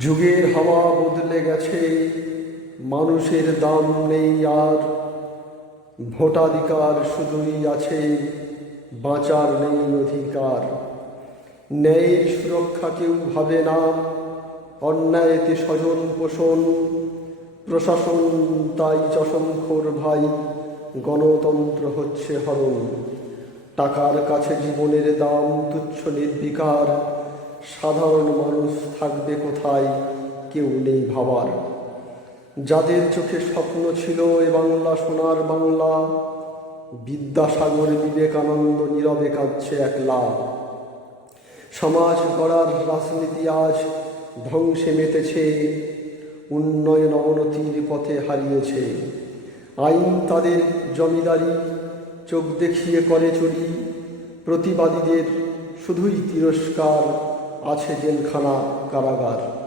যুগের হাওয়া বদলে গেছে, মানুষের দাম নেই আর। ভোটাধিকার শুধুই আছে, বাঁচার নেই অধিকার। ন্যায়ের সুরক্ষা কেউ ভাবে না, অন্যায়তে স্বজন পোষণ। প্রশাসন তাই চশমখোর ভাই, গণতন্ত্র হচ্ছে হরণ। টাকার কাছে জীবনের দাম তুচ্ছ নির্বিকার। সাধারণ মানুষ থাকবে কোথায়, কেউ নেই ভাবার। যাদের চোখে স্বপ্ন ছিল এ বাংলা সোনার বাংলা, বিদ্যাসাগর বিবেকানন্দ নীরবে কাঁদছে একলা। সমাজ গড়ার রাজনীতি আজ ধ্বংসে মেতেছে, উন্নয়ন অবনতির পথে হারিয়েছে। আইন তাদের জমিদারি, চোখ দেখিয়ে করে চুরি। প্রতিবাদীদের শুধুই তিরস্কার, আছে জেলখানা কারাগার।